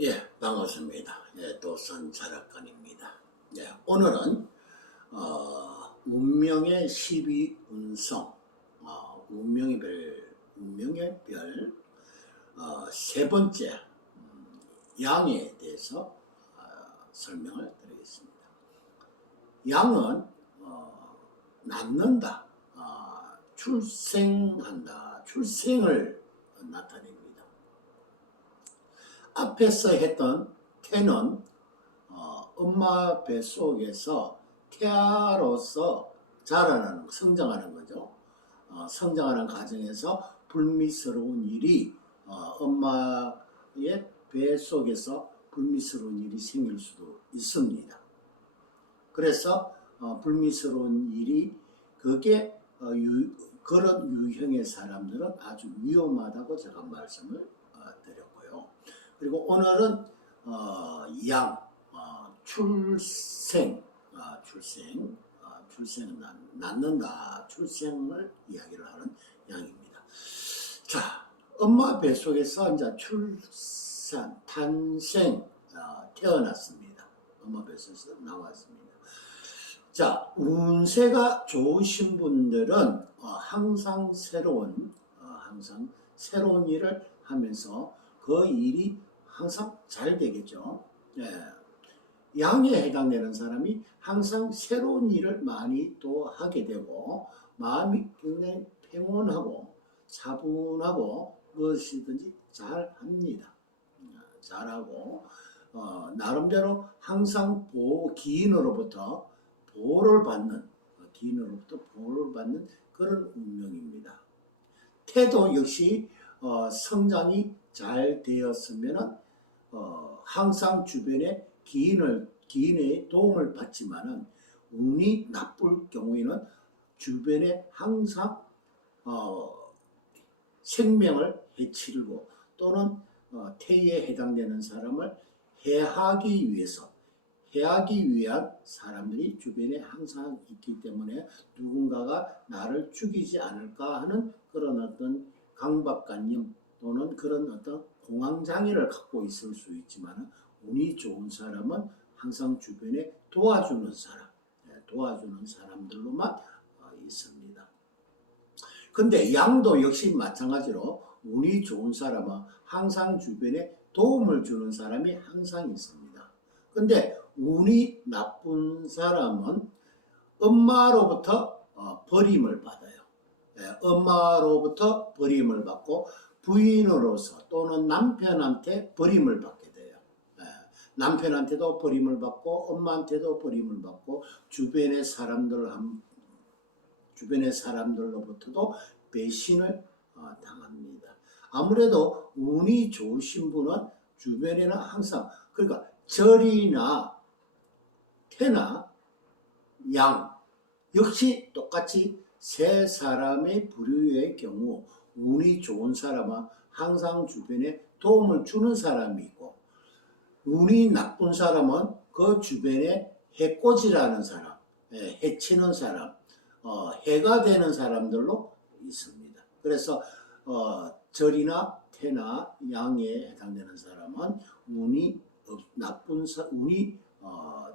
예, 반갑습니다. 예, 도선 철학관입니다. 예, 오늘은 운명의 12운성, 운명의 별, 세 번째 양에 대해서 설명을 드리겠습니다. 양은 낳는다, 출생한다, 출생을 나타냅니다. 앞에서 했던 태는 엄마 뱃속에서 태아로서 자라나는, 성장하는 거죠. 성장하는 과정에서 불미스러운 일이 엄마의 뱃속에서 불미스러운 일이 생길 수도 있습니다. 그래서 불미스러운 일이 그게 그런 유형의 사람들은 아주 위험하다고 제가 말씀을 드렸고요. 그리고 오늘은 출생은 낳는다, 출생을 이야기를 하는 양입니다. 자, 엄마 뱃속에서 이제 탄생, 태어났습니다. 엄마 뱃속에서 나왔습니다. 자, 운세가 좋으신 분들은 항상 새로운 일을 하면서 그 일이 항상 잘 되겠죠. 예. 양에 해당되는 사람이 항상 새로운 일을 많이 또 하게 되고 마음이 굉장히 평온하고 차분하고 무엇이든지 잘합니다. 잘하고 나름대로 항상 기인으로부터 보호를 받는 그런 운명입니다. 태도 역시 성장이 잘 되었으면 항상 주변에 기인의 도움을 받지만은 운이 나쁠 경우에는 주변에 항상 생명을 해치려고 또는 태에 해당되는 사람을 해하기 위한 사람들이 주변에 항상 있기 때문에 누군가가 나를 죽이지 않을까 하는 그런 어떤 강박관념 또는 그런 어떤 공황장애를 갖고 있을 수 있지만 운이 좋은 사람은 항상 주변에 도와주는 사람들로만 있습니다. 근데 양도 역시 마찬가지로 운이 좋은 사람은 항상 주변에 도움을 주는 사람이 항상 있습니다. 근데 운이 나쁜 사람은 엄마로부터 버림을 받아요. 엄마로부터 버림을 받고 부인으로서 또는 남편한테 버림을 받게 돼요. 남편한테도 버림을 받고 엄마한테도 버림을 받고 주변의 사람들로부터도 배신을 당합니다. 아무래도 운이 좋으신 분은 주변에는 항상, 그러니까 절이나 태나 양 역시 똑같이 세 사람의 부류의 경우 운이 좋은 사람은 항상 주변에 도움을 주는 사람이 있고 운이 나쁜 사람은 그 주변에 해코지라는 사람, 해치는 사람, 해가 되는 사람들로 있습니다. 그래서 절이나 태나 양에 해당되는 사람은 운이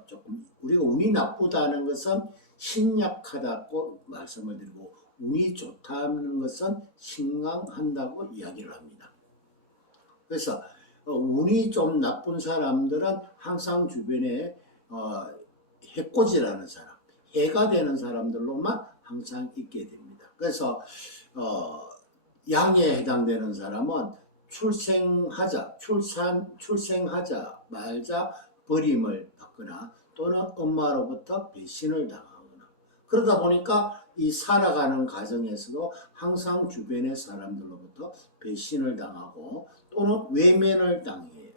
조금 우리가 운이 나쁘다는 것은 신약하다고 말씀을 드리고 운이 좋다는 것은 신강한다고 이야기를 합니다. 그래서 운이 좀 나쁜 사람들은 항상 주변에 해코지라는 사람, 해가 되는 사람들로만 항상 있게 됩니다. 그래서 양에 해당되는 사람은 출생하자 말자 버림을 받거나 또는 엄마로부터 배신을 당하거나 그러다 보니까 이 살아가는 과정에서도 항상 주변의 사람들로부터 배신을 당하고 또는 외면을 당해요.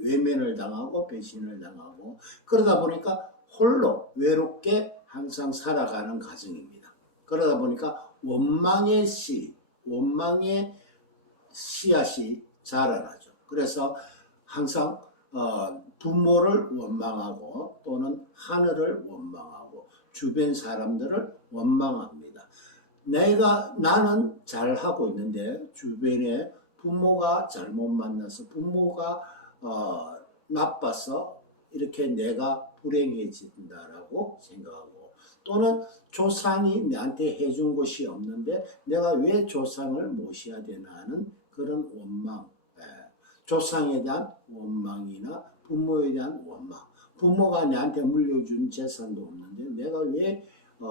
외면을 당하고 배신을 당하고 그러다 보니까 홀로 외롭게 항상 살아가는 과정입니다. 그러다 보니까 원망의 씨앗이 자라나죠. 그래서 항상 부모를 원망하고 또는 하늘을 원망하고 주변 사람들을 원망합니다. 나는 잘하고 있는데 주변에 부모가 잘못 만나서 부모가 나빠서 이렇게 내가 불행해진다라고 생각하고, 또는 조상이 나한테 해준 것이 없는데 내가 왜 조상을 모셔야 되나 하는 그런 원망, 조상에 대한 원망이나 부모에 대한 원망. 부모가 나한테 물려준 재산도 없는데 내가 왜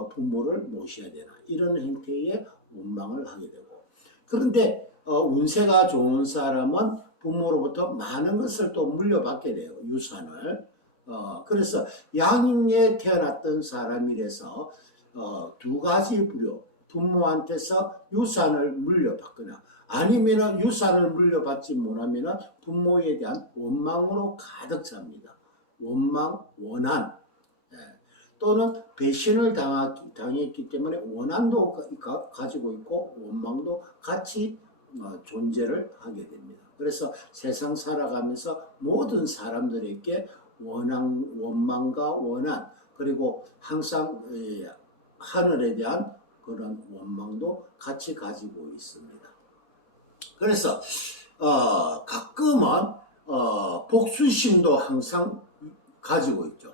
부모를 모셔야 되나, 이런 형태의 원망을 하게 되고, 그런데 운세가 좋은 사람은 부모로부터 많은 것을 또 물려받게 돼요. 유산을. 그래서 양에 태어났던 사람이라서 두 가지 부류, 부모한테서 유산을 물려받거나 아니면 유산을 물려받지 못하면 부모에 대한 원망으로 가득 찹니다. 원망, 원한, 또는 배신을 당했기 때문에 원한도 가지고 있고 원망도 같이 존재를 하게 됩니다. 그래서 세상 살아가면서 모든 사람들에게 원망과 원한, 그리고 항상 하늘에 대한 그런 원망도 같이 가지고 있습니다. 그래서 가끔은 복수심도 항상 가지고 있죠.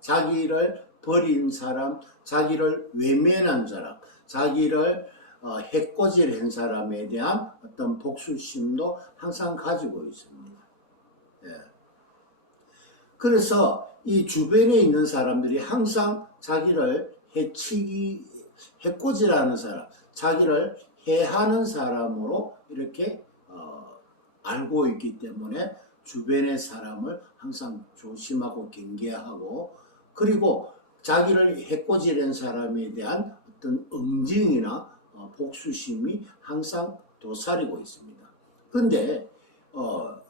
자기를 버린 사람, 자기를 외면한 사람, 자기를 해코지한 사람에 대한 어떤 복수심도 항상 가지고 있습니다. 예. 그래서 이 주변에 있는 사람들이 항상 자기를 해코지라는 사람, 자기를 해하는 사람으로 이렇게 알고 있기 때문에 주변의 사람을 항상 조심하고 경계하고, 그리고 자기를 해코지한 사람에 대한 어떤 응징이나 복수심이 항상 도사리고 있습니다. 그런데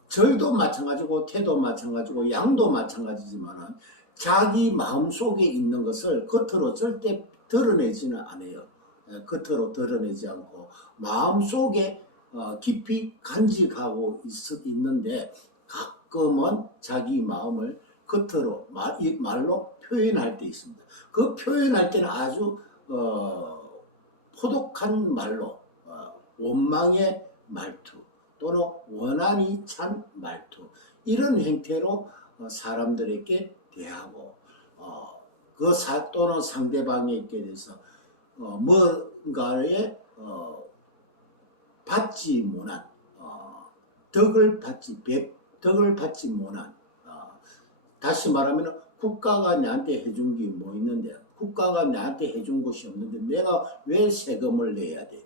절도 마찬가지고 태도 마찬가지고 양도 마찬가지지만 자기 마음속에 있는 것을 겉으로 절대 드러내지는 않아요. 겉으로 드러내지 않고 마음속에 깊이 간직하고 있는데, 가끔은 자기 마음을 겉으로 말로 표현할 때 있습니다. 그 표현할 때는 아주 포독한 말로, 원망의 말투 또는 원한이 찬 말투, 이런 형태로 사람들에게 대하고, 또는 상대방에게 대해서 뭔가에 받지 못한, 덕을 받지 못한, 다시 말하면 국가가 나한테 해준 게 뭐 있는데, 국가가 나한테 해준 것이 없는데 내가 왜 세금을 내야 되니?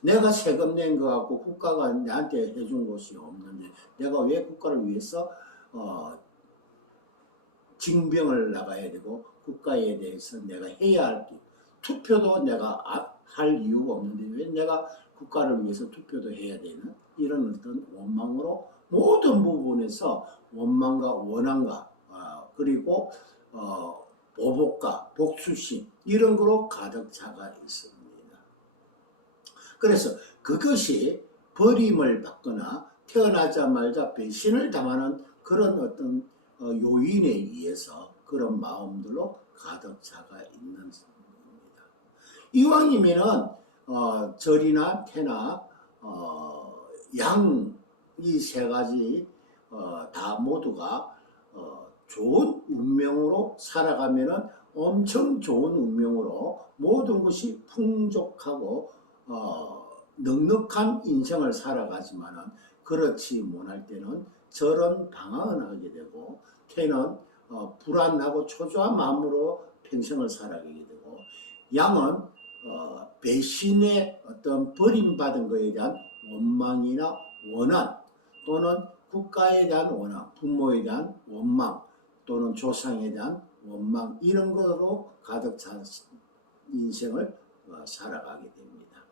내가 세금 낸 거 갖고 국가가 나한테 해준 것이 없는데 내가 왜 국가를 위해서 징병을 나가야 되고 국가에 대해서 내가 해야 할 게, 투표도 내가 할 이유가 없는데 왜 내가 국가를 위해서 투표도 해야 되는, 이런 어떤 원망으로 모든 부분에서 원망과 원한과 그리고 보복과 복수심, 이런 거로 가득 차가 있습니다. 그래서 그것이 버림을 받거나 태어나자마자 배신을 당하는 그런 어떤 요인에 의해서 그런 마음들로 가득 차가 있는 겁니다. 이왕이면은 절이나 태나 양, 이 세 가지 다 모두가 좋은 운명으로 살아가면은 엄청 좋은 운명으로 모든 것이 풍족하고 넉넉한 인생을 살아가지만은, 그렇지 못할 때는 절은 방황을 하게 되고 태는 불안하고 초조한 마음으로 평생을 살아가게 되고, 양은 배신의 어떤 버림받은 것에 대한 원망이나 원한, 또는 국가에 대한 원한, 부모에 대한 원망, 또는 조상에 대한 원망, 이런 것으로 가득 찬 인생을 살아가게 됩니다.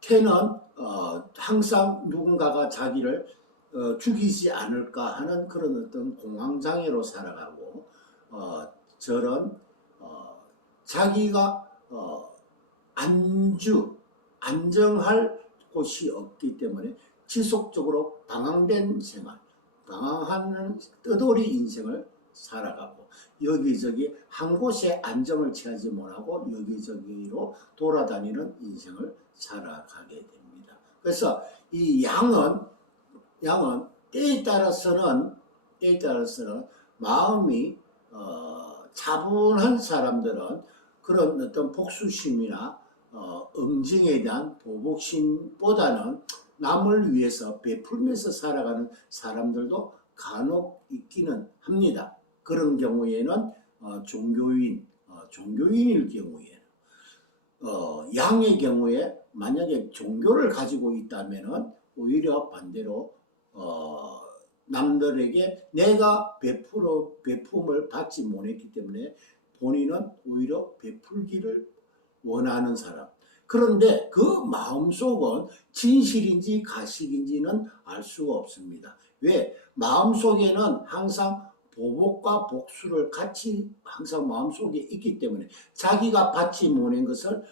태는 항상 누군가가 자기를 죽이지 않을까 하는 그런 어떤 공황장애로 살아가고, 절은 자기가 안정할 곳이 없기 때문에 지속적으로 방황된 생활, 방황하는 떠돌이 인생을 살아가고, 여기저기 한 곳에 안정을 취하지 못하고 여기저기로 돌아다니는 인생을 살아가게 됩니다. 그래서 이 양은 때에 따라서는 마음이 차분한 사람들은 그런 어떤 복수심이나 응징에 대한 보복심보다는 남을 위해서 베풀면서 살아가는 사람들도 간혹 있기는 합니다. 그런 경우에는 종교인일 경우에는 양의 경우에 만약에 종교를 가지고 있다면은 오히려 반대로 남들에게 내가 베품을 받지 못했기 때문에 본인은 오히려 베풀기를 원하는 사람. 그런데 그 마음속은 진실인지 가식인지는 알 수가 없습니다. 왜? 마음속에는 항상 보복과 복수를 같이 항상 마음속에 있기 때문에 자기가 받지 못한 것을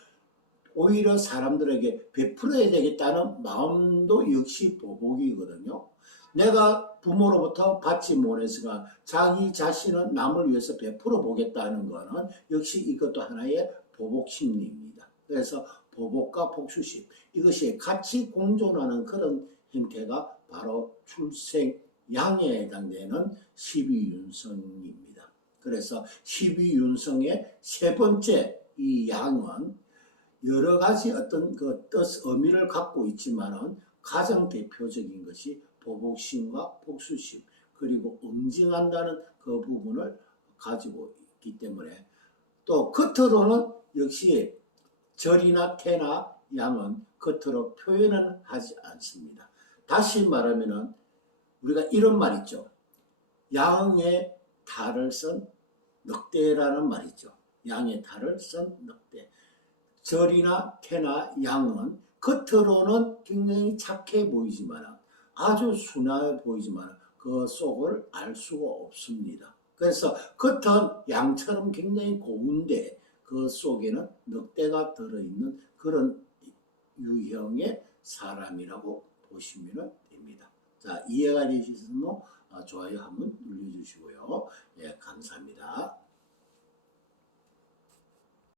오히려 사람들에게 베풀어야 되겠다는 마음도 역시 보복이거든요. 내가 부모로부터 받지 못해서가 자기 자신은 남을 위해서 베풀어 보겠다는 것은 역시 이것도 하나의 보복 심리입니다. 그래서 보복과 복수심, 이것이 같이 공존하는 그런 형태가 바로 출생양에 해당되는 12윤성입니다. 그래서 12윤성의 세 번째 이 양은 여러 가지 어떤 그 뜻, 의미를 갖고 있지만은 가장 대표적인 것이 보복심과 복수심, 그리고 응징한다는 그 부분을 가지고 있기 때문에, 또 겉으로는 역시 절이나 태나 양은 겉으로 표현은 하지 않습니다. 다시 말하면은 우리가 이런 말 있죠. 양의 탈을 쓴 늑대라는 말 있죠. 양의 탈을 쓴 늑대. 절이나 태나 양은 겉으로는 굉장히 착해 보이지만, 아주 순하게 보이지만 그 속을 알 수가 없습니다. 그래서 겉은 양처럼 굉장히 고운데 그 속에는 늑대가 들어있는 그런 유형의 사람이라고 보시면 됩니다. 자, 이해가 되시면 좋아요 한번 눌러주시고요. 예, 감사합니다.